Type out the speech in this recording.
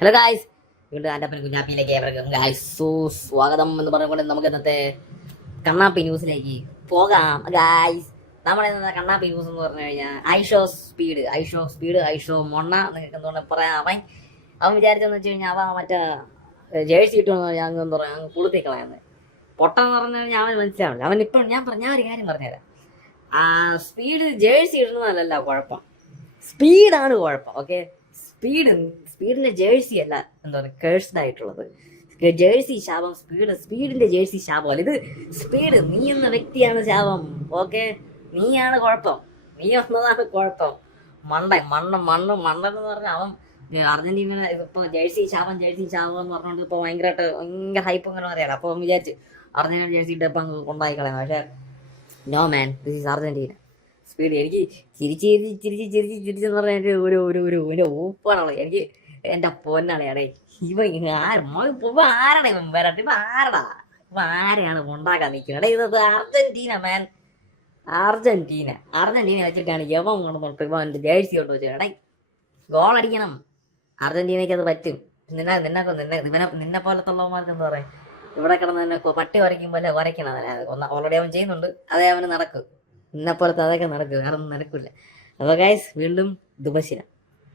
Hello guys, വീണ്ടും എൻ്റെ അപ്പൻ കുഞ്ഞാപ്പിയിലേക്ക് ഏവർക്കും ഗായ്സ് സ്വാഗതം എന്ന് പറഞ്ഞുകൊണ്ട് നമുക്ക് ഇന്നത്തെ കണ്ണാപ്പി ന്യൂസിലേക്ക് പോകാം. ഗായ്സ്, നമ്മുടെ ഇന്നത്തെ കണ്ണാപ്പി ന്യൂസ് എന്ന് പറഞ്ഞു കഴിഞ്ഞാൽ ഐഷോ മൊണ്ണ നിങ്ങൾക്ക് എന്തുകൊണ്ട് പറയാം. അവൻ വിചാരിച്ചെന്ന് വെച്ച് കഴിഞ്ഞാൽ അവൻ മറ്റേ ജേഴ്സി ഇട്ടുമെന്ന് ഞാൻ എന്താ പറയുക, അങ്ങ് പുളുത്തി കളയുന്നത് പൊട്ടെന്ന് പറഞ്ഞു കഴിഞ്ഞാൽ അവന് മനസ്സിലാവില്ല. അവൻ ഇപ്പം ഞാൻ ഒരു കാര്യം പറഞ്ഞുതരാം. സ്പീഡ് ജേഴ്സി ഇടുന്നതല്ല കുഴപ്പം, സ്പീഡാണ് കുഴപ്പം. ഓക്കെ, സ്പീഡിന്റെ ജേഴ്സി അല്ല എന്താ പറയുക കേഴ്സ്ഡ് ആയിട്ടുള്ളത്. ജേഴ്സി ശാപം, സ്പീഡിന്റെ ജേഴ്സി ശാപമല്ല ഇത്. സ്പീഡ്, നീ എന്ന വ്യക്തിയാണ് ശാപം. ഓക്കെ, നീയാണ് കുഴപ്പം, നീ എന്നതാണ് കുഴപ്പം. മണ്ണെന്ന് പറഞ്ഞാൽ അവൻ അർജന്റീന ഇപ്പൊ ജേഴ്സി ശാപം എന്ന് പറഞ്ഞുകൊണ്ട് ഇപ്പൊ ഭയങ്കര ഹൈപ്പ് ഇങ്ങനെ പറയാം. അപ്പൊ വിചാരിച്ച് അർജന്റീന ജേഴ്സി ഇട്ടപ്പം കൊണ്ടായി കളയാം. പക്ഷെ no man, this is Argentina. Speed എനിക്ക് ചിരിച്ചെന്ന് പറഞ്ഞാൽ ഒരു ഊപ്പാണുള്ളത്. എനിക്ക് എൻ്റെ പൊന്നാളെ ആരാണ് ഇവൻ വരട്ടെ, ഇപ്പൊ ആരെയാണ് ഉണ്ടാക്കാൻ നിൽക്കുന്നത്? ഇത് അർജന്റീന മാൻ, അർജന്റീന വെച്ചിട്ടാണ് യവൻ കൊണ്ടുപോട്ട് ഇപ്പൊ എൻ്റെ ജേഴ്സി കൊണ്ട് വെച്ചേ ഗോൾ അടിക്കണം. അർജന്റീനയ്ക്ക് അത് പറ്റും. നിന്നെ പോലത്തുള്ളവന്മാർക്ക് എന്താ പറയാ, ഇവിടെ കിടന്ന് തന്നെ പട്ടി വരയ്ക്കുമ്പോൾ വരയ്ക്കണം. ഓൾറെഡി അവൻ ചെയ്യുന്നുണ്ട്, അതേ അവന് നടക്കും. നിന്നെ പോലത്തെ അതൊക്കെ നടക്കും, വേറെ ഒന്നും നടക്കില്ല. അപ്പോൾ ഗൈസ്, വീണ്ടും ദുബശിര.